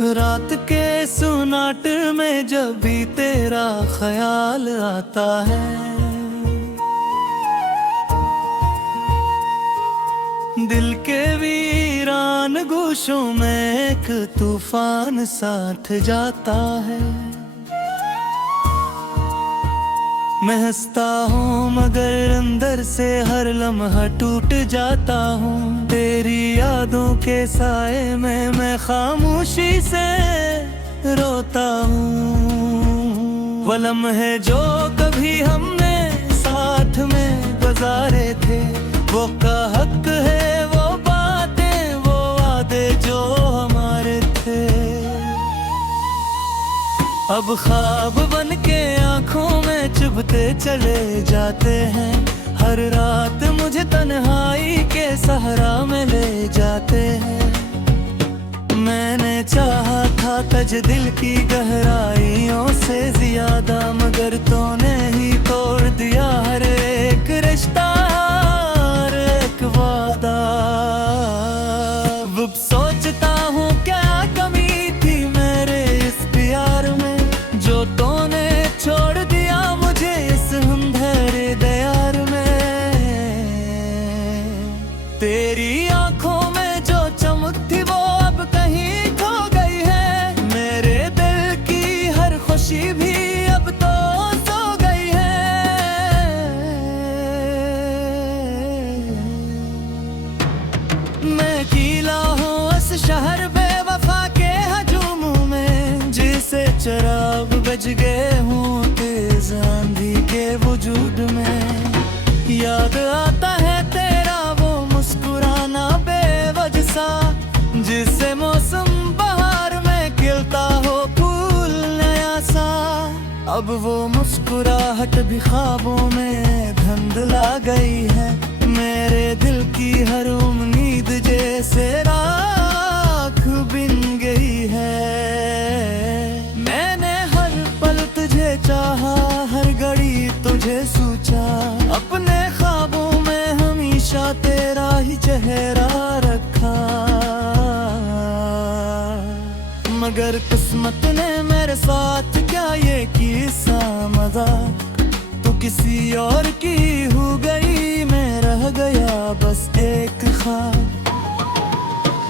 रात के सुनाट में जब भी तेरा ख्याल आता है, दिल के वीरान गोशों में एक तूफान साथ जाता है। मैं हंसता हूँ मगर अंदर से हर लम्हा टूट जाता हूँ। तेरी यादों के साए में मैं खामोशी से रोता हूँ। वो लम्हे जो कभी हमने साथ में गुजारे थे, वो का हक है वो बातें, वो वादे जो हमारे थे। अब ख्वाब बन के आँखों में चुभते चले जाते हैं। हर रात मुझे तन्हाई के सहारा में ले जाते हैं। मैंने चाहा था तज दिल की गहराइयों से ज्यादा, मगर तूने ही तोड़ दिया हर एक रिश्ता, हर एक वादा। अब सोचता हूँ क्या कमी थी मेरे इस प्यार में, जो तूने छोड़ दिया मुझे इस अंधेरे दयार में। तेरी आंखों में जो चमक थी वो अब कहीं खो गई है। मेरे दिल की हर खुशी भी अब तो सो गई है। मैं अकेला हूँ इस शहर बेवफा के हजूमों में, जिसे चराग बज गए हूँ तेज आंधी के वजूद में। याद आता है तेरा वो मुस्कुराना बेवजह सा, जिससे मौसम बहार में खिलता हो फूल नया सा। अब वो मुस्कुराहट भी ख्वाबों में धुंधला गई है। मेरे दिल की हर उम्मीद जैसे राख बिन गई है। मैंने हर पल तुझे चाहा, हर घड़ी तुझे सोचा, अपने ख्वाबों में हमेशा तेरा ही चेहरा रखा। मगर किस्मत ने मेरे साथ क्या ये किया मजाक, तू किसी और की हो गई, मैं रह गया बस एक ख्वाब।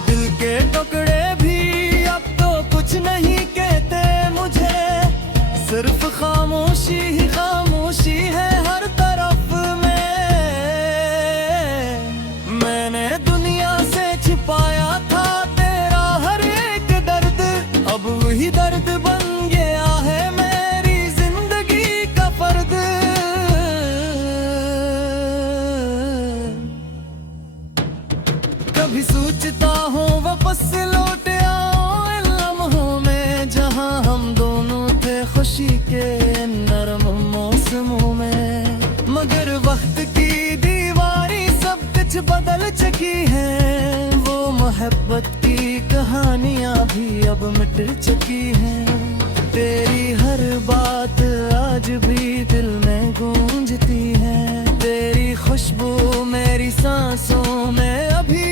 दिल के टुकड़े भी अब तो कुछ नहीं कहते मुझे, सिर्फ खामोशी ही खामोशी है हर तरफ में। मैंने दुनिया से छिपाया था तेरा हर एक दर्द, अब वही दर्द बन गया है मेरी जिंदगी का फर्द। कभी सोचता हूँ वापस लौट आओ इन लम्हों में, जहाँ हम दोनों थे खुशी के नरम मौसमों में। मगर वक्त की दीवारी सब कुछ बदल चुकी है, वो मोहब्बत की कहानियाँ भी अब मिट चुकी हैं। तेरी हर बात आज भी दिल में गूंजती है, तेरी खुशबू मेरी सांसों में अभी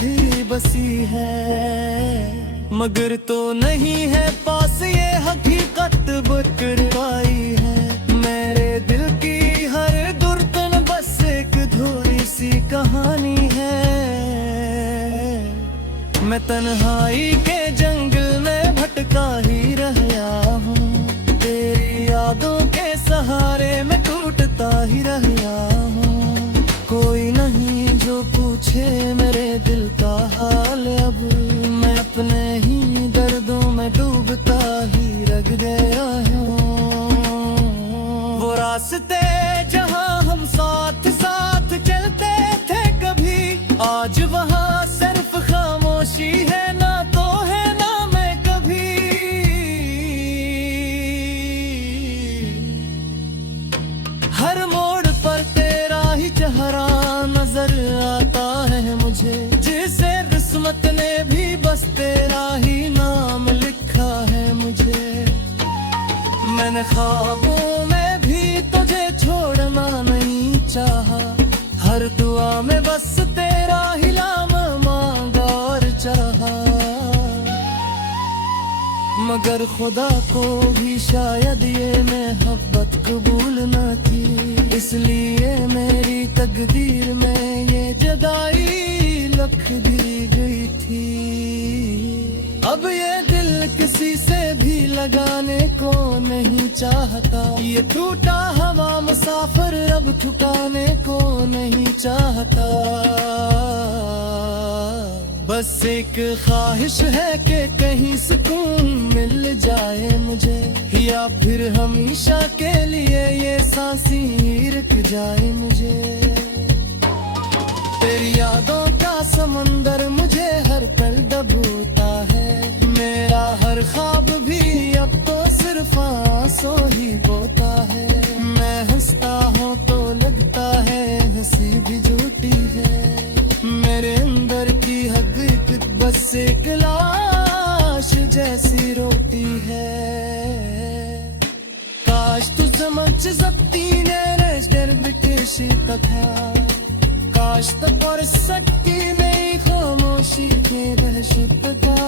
भी बसी है। मगर तो नहीं है पास ये हकीकत बकरवाई है। मेरे दिल की हर धड़कन बस एक अधूरी सी कहानी है। मैं तन्हाई के जंगल में भटका ही रहा हूँ, तेरी यादों के सहारे में टूटता ही रहा हूँ। कोई नहीं जो पूछे मेरे दिल का हाल, अब मैं अपने ही दर्दों में डूबता ही रह गया हूँ। वो रास्ते जहाँ हम साथ साथ चलते थे कभी, आज वहाँ सिर्फ खामोशी है, ना तो है ना मैं कभी। हर मोड़ पर तेरा ही चेहरा नजर आता है मुझे, जिसे किस्मत ने भी बस तेरा ही नाम लिखा है मुझे। मैंने ख्वाबों में भी तुझे छोड़ना नहीं चाहा, हर दुआ में बस तेरा ही नाम मांगा और चाहा। मगर खुदा को भी शायद ये मोहब्बत कबूल न थी, इसलिए मेरी तकदीर में ये जुदाई लिख दी गई थी। अब ये दिल किसी से भी लगाने को नहीं चाहता, ये टूटा हवा मुसाफिर अब ठुकाने को नहीं चाहता। बस एक ख्वाहिश है कि कहीं सुकून मिल जाए मुझे, या फिर हमेशा के लिए ये सांसें रुक जाए मुझे। तेरी यादों का समंदर मुझे हर पल डूबता है, मेरा हर ख्वाब भी अब तो सिर्फ आंसू ही बोता है। मैं हंसता हूँ तो लगता है हंसी भी झूठी है, मेरे अंदर की हकीकत बस एक लाश जैसी रोती है। काश तू समझ सकती नेर बिटेशी तथा, काश तो कर सकती मेरी खामोशी के दहशत का।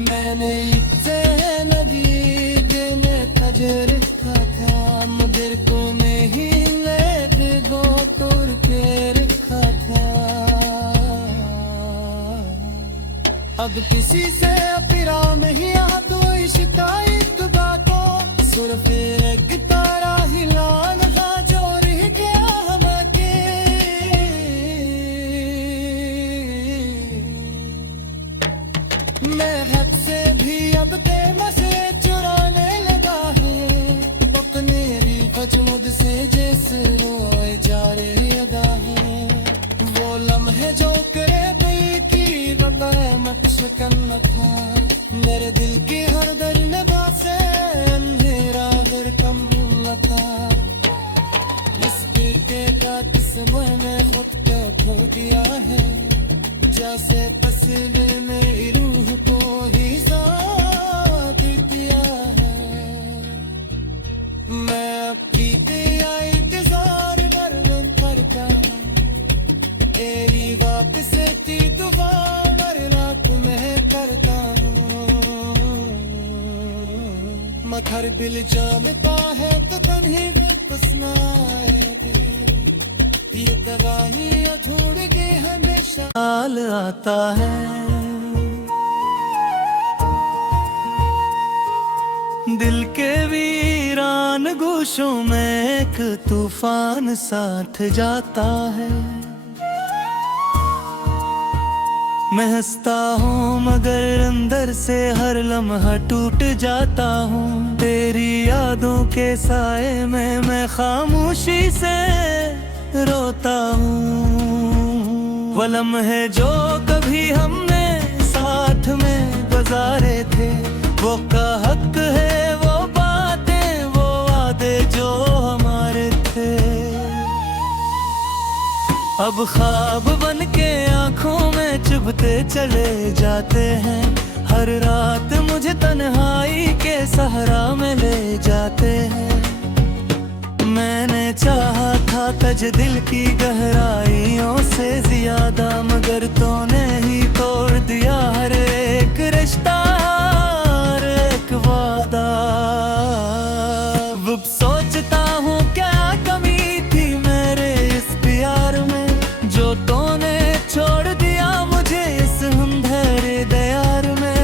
मैंने इतने नदी देने तजर रखा था, मगर को नहीं ले दो तोड़ के रखा था। अब किसी से पिरा नहीं आ तो शिकायत बातों, सुर फिर गिटारा हिलान का जो रह गया हमके। मैं हद से भी अब तेरे से चुराने लगा है, अपने रिफच मुझसे जैसे रोए जा रही अदा है। वो लम्हे जो करे गई की रबा मत शकन था, मेरे दिल की हर दरिया से अंधेरा घर कम था। इस बेटे का किस्मत में खुद को खो दिया है, जैसे तस्वीर में रूह को ही साथ दिया है। मैं आपकी तेरा इंतजार करता हूँ, तेरी वापस की दुआ मरना तुम्हें करता हूँ। मगर दिल जानता है तो कहीं वापस ना आए, ये दवाई अधूरी के हमेशा हाल आता है। दिल के वीरान गोशों में एक तूफान साथ जाता है। मैं हंसता हूँ मगर अंदर से हर लम्हा टूट जाता हूँ, तेरी यादों के साए में मैं खामोशी से रोता हूँ। वो लम्हे जो कभी हमने साथ में गुजारे थे, वो का हक है वो बातें वो वादे जो हमारे थे। अब ख्वाब बन के आँखों में चुभते चले जाते हैं, हर रात मुझे तन्हाई के सहारा में ले जाते हैं। मैंने चाहा था तज दिल की गहराइयों से ज्यादा, मगर तूने ही तोड़ दिया हर एक रिश्ता हर एक वादा। अब सोचता हूँ क्या कमी थी मेरे इस प्यार में, जो तूने छोड़ दिया मुझे इस अंधेरे दयार में।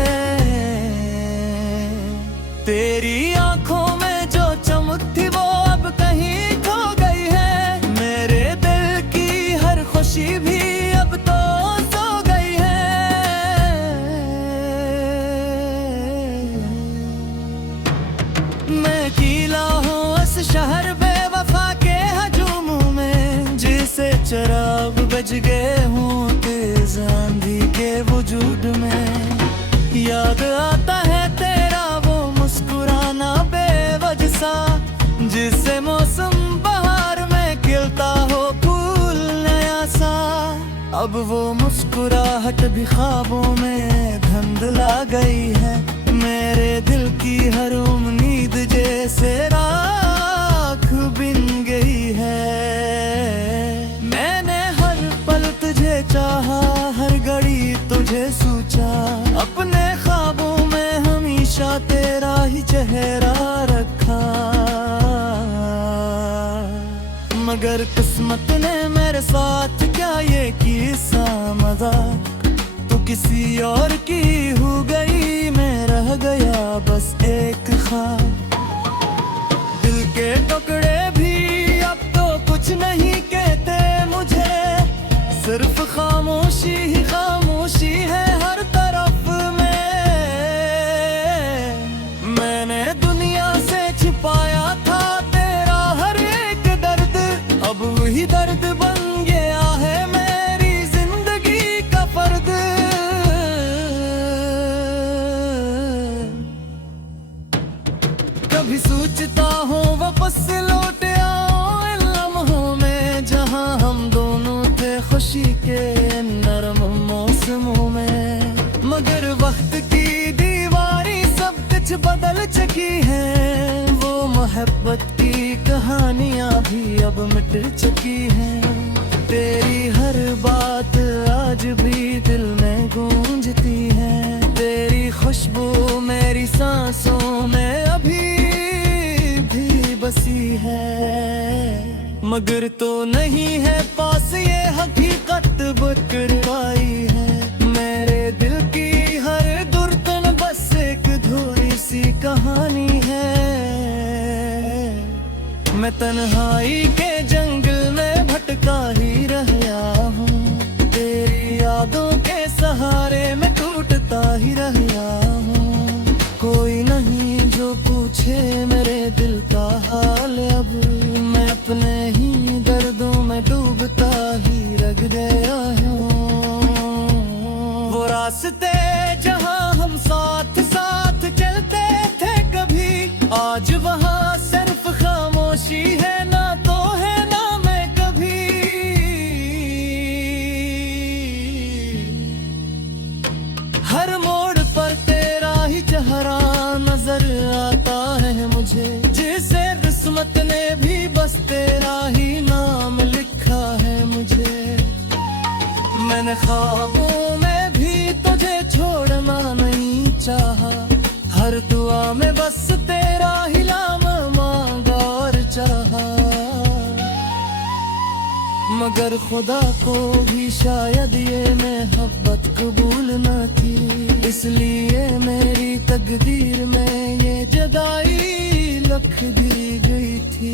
तेरी आंखों में जो चमक थी वो अब कहीं खो गई है, मेरे दिल की हर खुशी भी अब तो सो गई है। मैं अकेला हूँ इस शहर बेवफा के हजूमों में, जिसे चराग बज गए हूँ तेज आंधी के वजूद में। याद आता है तेरा वो मुस्कुराना बेवजह सा, जिससे मौसम बहार में खिलता हो फूल नया सा। अब वो मुस्कुराहट भी ख्वाबों में धुंधला गई है, मेरे दिल की हर उम्मीद जैसे राख बिन गई है। मैंने हर पल तुझे चाहा रहा हर घड़ी तुझे सोचा, अपने ख्वाबों में हमेशा तेरा ही चेहरा रखा। मगर किस्मत ने मेरे साथ क्या ये किया मजाक, तो किसी और की हो गई, मैं रह गया बस एक ख्वाब। दिल के टुकड़े भी अब तो कुछ नहीं कहते मुझे, सिर्फ खामोशी ही खामोशी है हर तरफ में। मैंने दुनिया से छिपाया था तेरा हर एक दर्द, अब वही दर्द बन गया है मेरी जिंदगी का फर्द। कभी सोचता हूँ वापस लौट आओ इन लम्हों में, जहाँ हम दोनों थे खुशी के नरम मौसमों में। मगर वक्त की दीवारी सब कुछ बदल चुकी है, वो मोहब्बत की कहानियाँ भी अब मिट चुकी हैं। तेरी हर बात आज भी दिल में गूंजती है, तेरी खुशबू मेरी सांसों में अभी भी बसी है। मगर तो नहीं है पास ये हकीकत बकरवाई है, मेरे दिल की हर धड़कन बस एक अधूरी सी कहानी है। मैं तन्हाई के जंगल में भटका ही रहा हूँ, तेरी यादों के सहारे में टूटता ही रहा हूँ। कोई नहीं जो पूछे मेरे दिल का हाल, अब मैं अपने ही दर्दों में डूबता ही रह गया हूँ। वो रास्ते जहाँ हम साथ साथ चलते थे कभी, आज वहाँ सिर्फ खामोशी है, ना तो है ना मैं कभी। हर मोड़ पर तेरा ही चेहरा नजर आता है मुझे, जिसे किस्मत ने भी बस तेरा ही नाम लिखा है मुझे। मैंने ख्वाबों में भी तुझे छोड़ना नहीं चाहा, हर दुआ में बस तेरा ही नाम मांगा और चाहा। मगर खुदा को भी शायद ये मोहब्बत कबूल न थी, इसलिए मेरी तकदीर में ये जुदाई लिख दी गई थी।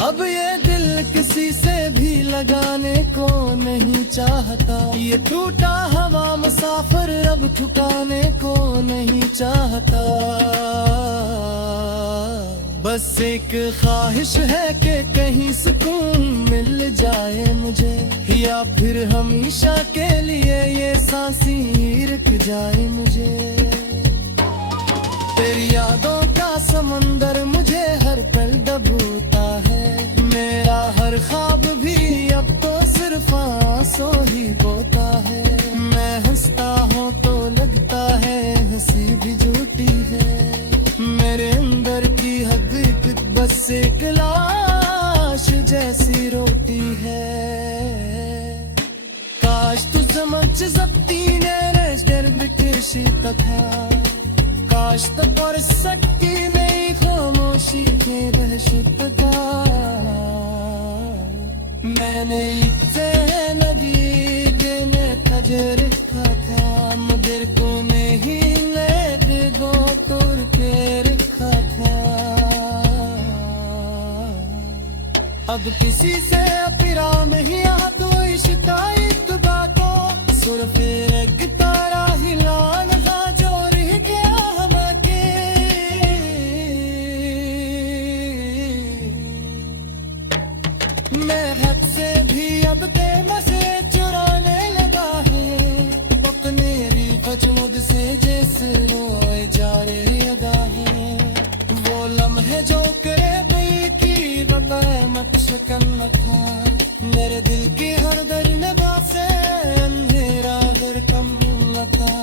अब ये दिल किसी से भी लगाने को नहीं चाहता, ये टूटा हवा मुसाफिर अब ठुकाने को नहीं चाहता। बस एक ख्वाहिश है कि कहीं सुकून मिल जाए मुझे, या फिर हमेशा के लिए ये सांसें रुक जाए मुझे। तेरी यादों का समंदर मुझे हर पल दबोता है, मेरा हर ख्वाब भी अब तो सिर्फ आंसू ही बोता है। मैं हंसता हूँ तो लगता है हंसी भी झूठी है, मेरे अंदर की हकीकत बस एक लाश जैसी रोती है। काश तू समझ सकती नजर बिकशी था, काश तो कर सकती नहीं खामोशी के रह शुद्धता। मैंने इतने लगी देने तजर रखा था, मगर को नहीं ले दो तोड़ के रखा था। अब किसी से पिरा नहीं आ तो शिकायत बाको, सुर फिर तारा हिलान का जो रह गया हमके। मैं हद से भी अब ते मसे चुराने लगा है, अपने रिफच मुझसे जैसे रोए जा रही अदा है। वो लम्हे जो करे बई की रदा मत शकन न था, मेरे दिल की हर दरिया से अंधेरा घर कम न था।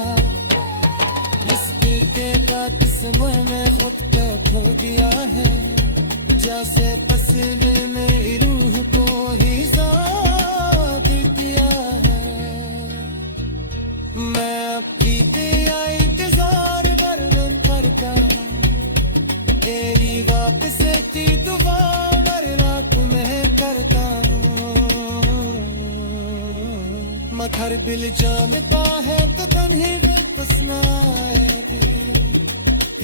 इसके का किस्मों में खुद को खो दिया है, जैसे तस्वीर में रूह को ही साथ दिया है। मगर दिल जानता है तो तन्ही वापस ना आएगी,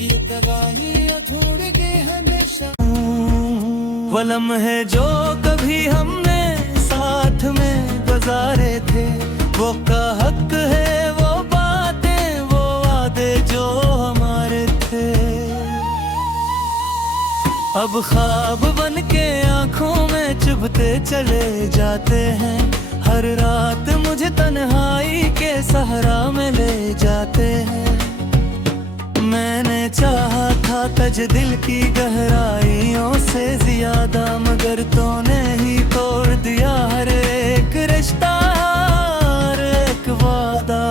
ये तगाही अधूरी की हमेशा। वो लम्हे जो कभी हमने साथ में गुजारे थे, वो का हक है वो बातें वो वादे जो हमारे थे। अब ख्वाब बन के आंखों में चुभते चले जाते हैं, हर रात मुझे तन्हाई के सहारा में ले जाते हैं। मैंने चाहा था तज दिल की गहराइयों से ज्यादा, मगर तूने ही तोड़ दिया हर एक रिश्ता, हर एक वादा।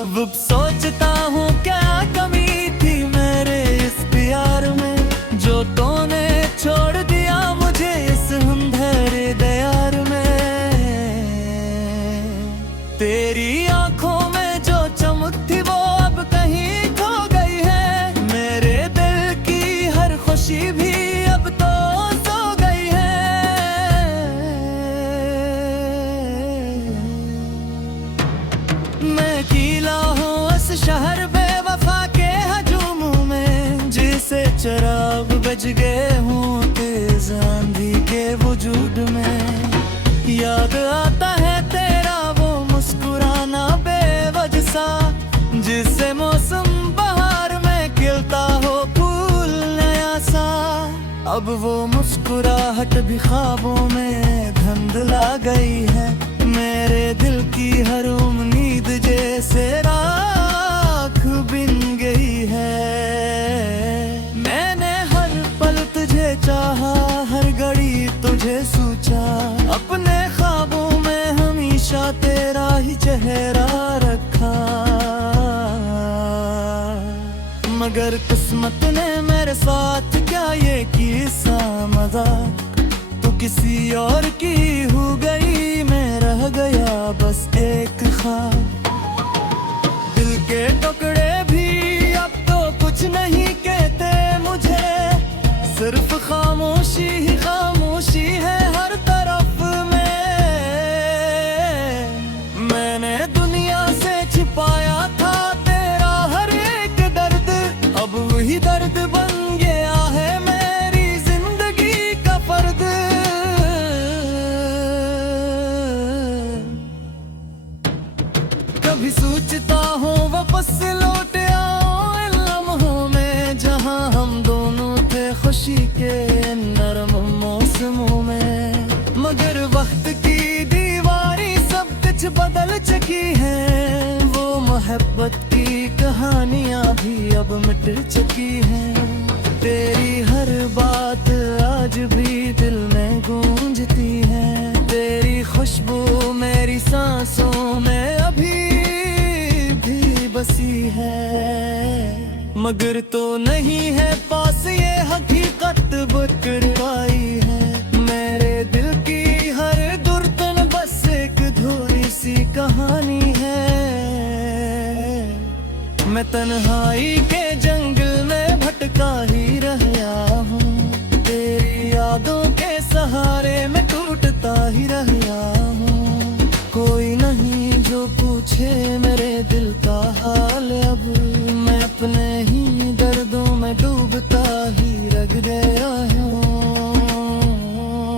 अब सोचता हूँ क्या कमी थी मेरे इस प्यार में, जो तूने छोड़ दिया मुझे इस अंधेरे दयार में। तेरी आंखों में जो चमक थी वो अब कहीं खो गई है, मेरे दिल की हर खुशी भी अब तो सो गई है। मैं अकेला हूँ इस शहर बेवफा के हजूमों में, जिसे चराग बज गए हूँ तेज आंधी के वजूद में। याद आता है तेरा वो मुस्कुराना बेवजह सा, जिससे मौसम बहार में खिलता हो फूल नया सा। अब वो मुस्कुराहट भी ख्वाबों में धुंधला गई है, मेरे दिल की हर उम्मीद जैसे राख बिन गई है। मैंने हर पल तुझे चाहा, हर घड़ी तुझे सोचा, अपने ख्वाबों में हमेशा तेरा ही चेहरा रखा। मगर किस्मत ने मेरे साथ क्या ये किया मजाक, तू किसी और की हो गई, मैं रह गया बस एक ख्वाब। दिल के टुकड़े भी अब तो कुछ नहीं कहते मुझे, सिर्फ खामोशी ही खामोशी है हर तरफ में। मैंने दुनिया से छिपाया था तेरा हर एक दर्द, अब वही दर्द बन गया है मेरी जिंदगी का फर्द। कभी सोचता हूँ वापस लौट आओ इन लम्हों में, जहाँ हम दोनों थे खुशी के नरम मौसमों में। मगर वक्त की दीवारी सब कुछ बदल चुकी है, वो मोहब्बत की कहानियाँ भी अब मिट चुकी हैं। तेरी हर बात आज भी दिल में गूंजती है, तेरी खुशबू मेरी सांसों में अभी भी बसी है। मगर तो नहीं है पास ये हकीकत बकर पाई है, मेरे दिल की हर धड़कन बस एक अधूरी सी कहानी है। मैं तन्हाई के जंगल में भटका ही रहा हूँ, तेरी यादों के सहारे में टूटता ही रहा हूँ। कोई नहीं जो पूछे मेरे दिल का हाल, अब मैं अपने ही दर्दों में डूबता ही रह गया हूँ।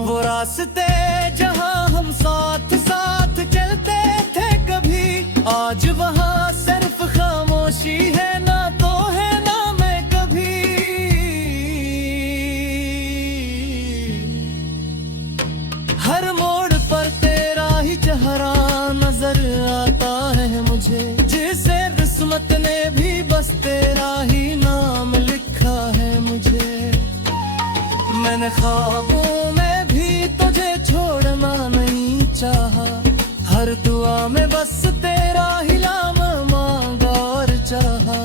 वो रास्ते जहाँ हम साथ साथ चलते थे कभी, आज वहाँ सिर्फ खामोशी है, ना तो है ना मैं कभी। हर मोड़ पर तेरा ही चेहरा नजर आता है मुझे, जिसे किस्मत ने भी बस तेरा ही नाम लिखा है मुझे। मैंने ख्वाबों में भी तुझे छोड़ना नहीं चाहा, हर दुआ में बस तेरा ही नाम मांगा और चाहा।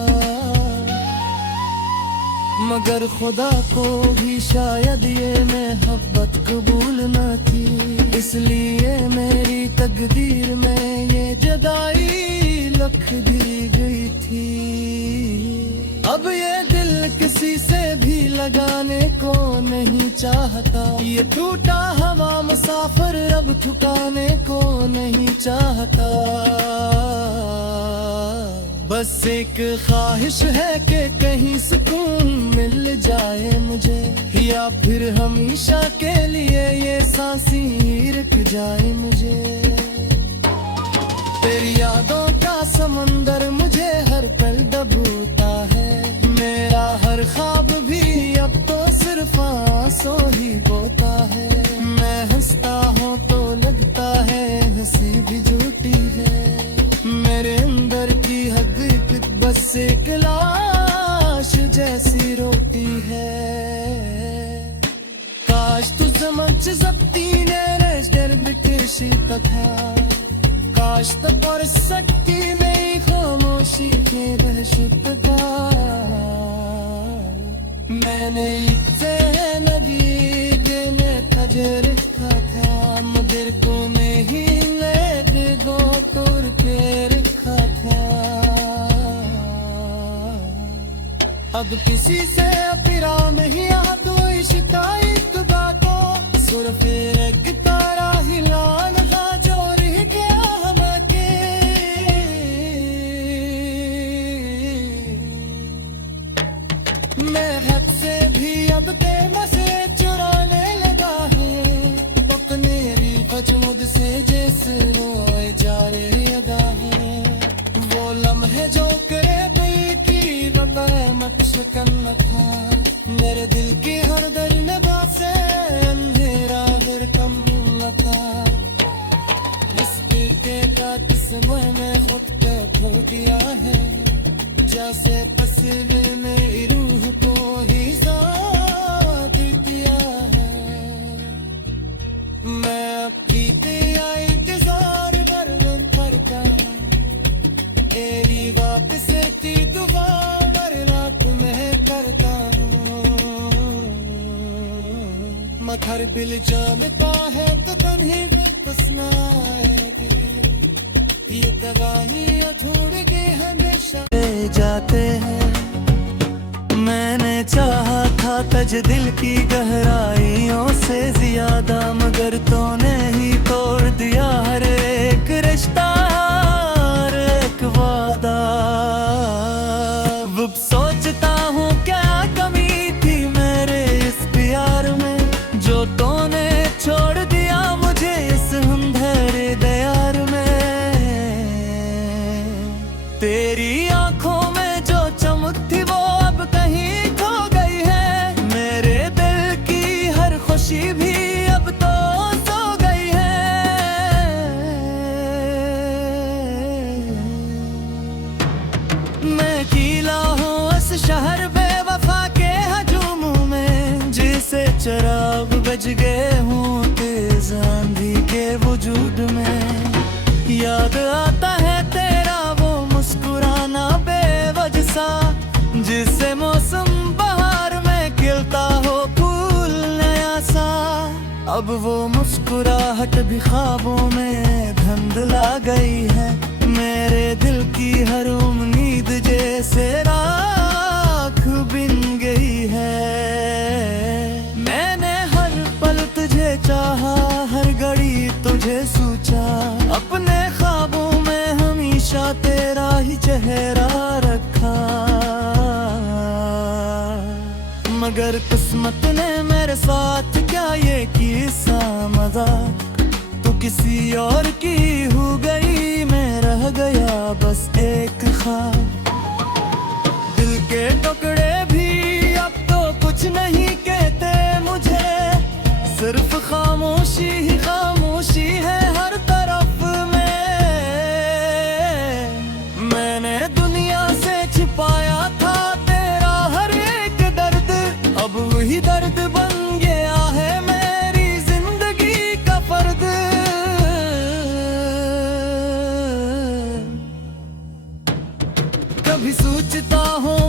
मगर खुदा को भी शायद ये मोहब्बत कबूल न थी, इसलिए मेरी तकदीर में ये जुदाई लिख दी गई थी। अब ये दिल किसी से भी लगाने को नहीं चाहता, ये टूटा हवा मुसाफिर पर अब ठुकाने को नहीं चाहता। बस एक ख्वाहिश है कि कहीं सुकून मिल जाए मुझे, या फिर हमेशा के लिए ये सांसें रुक जाए मुझे। तेरी यादों का समंदर मुझे हर पल डूबता है, मेरा हर ख्वाब भी अब तो सिर्फ आंसू ही बोता है। मैं हंसता हूँ तो लगता है हंसी भी झूठी है, मेरे अंदर की हकीकत बस एक लाश जैसी रोटी है। काश तू समझ सकती मेरे दर्द की कथा, काश तो पर सकती मेरी खामोशी के दहशत था। मैंने इतने नबी देने तजर रखा था, मगर को नहीं ले दो तोड़ के रखा था। अब किसी से फिरा नहीं याद शिकायत को, सुर फिर गिटारा हिलान का जोर गया हमके। मैं हद से भी अब ते मसे चुराने लगा है, अपने रिफत मुझसे जैसे रोए जा रही अदा है। वो लम्हे जो करे की बबा मत शकन था, मेरे दिल की हर दर नबा से अंधेरा घर कम था। इस बीते का किस्मत में खुद को खो दिया है, जैसे तस्वीर में रूह को ही साथ दिया है। मैं आपकी तेरा इंतजार वर्णन करता हूँ, तेरी वापस की दुआ वरना तुम्हें करता हूँ। मगर दिल जानता है तो तन्ही वापस न आएगी, ये दवाइयाँ छोड़ के हमेशा ले जाते हैं। मैंने चाहा था तज दिल की गहराइयों से ज्यादा, मगर तूने ही तोड़ दिया हर एक रिश्ता हर एक वादा। अब सोचता हूँ क्या कमी थी मेरे इस प्यार में, जो तूने छोड़ दिया मुझे इस अंधेरे दयार में। तेरी आंखों में जो चमक थी वो अब कहीं खो गई है, मेरे दिल की हर खुशी भी अब तो सो गई है। मैं अकेला हूँ इस शहर बेवफा के हजूम में, जिसे चराग बज गए हूँ तेज आंधी के वजूद में। याद आता है तेरा वो मुस्कुराना बेवजह सा, जिससे मौसम बहार में खिलता हो फूल नया सा। अब वो मुस्कुराहट भी ख्वाबों में धुंधला गई है, मेरे दिल की हर उम्मीद जैसे राख बिन गई है। मैंने हर पल तुझे चाहा, हर घड़ी तुझे सोचा, अपने ख्वाबों में हमेशा तेरा ही चेहरा रखा। मगर किस्मत ने मेरे साथ क्या ये किया मजाक, तू किसी और की हो गई, मैं रह गया बस एक ख्वाब। दिल के टुकड़े भी अब तो कुछ नहीं कहते मुझे, सिर्फ खामोशी ही खामोशी है हर तरफ में। मैंने दुनिया से छिपाया था तेरा हर एक दर्द, अब वही दर्द बन गया है मेरी जिंदगी का फर्द। कभी सोचता हूँ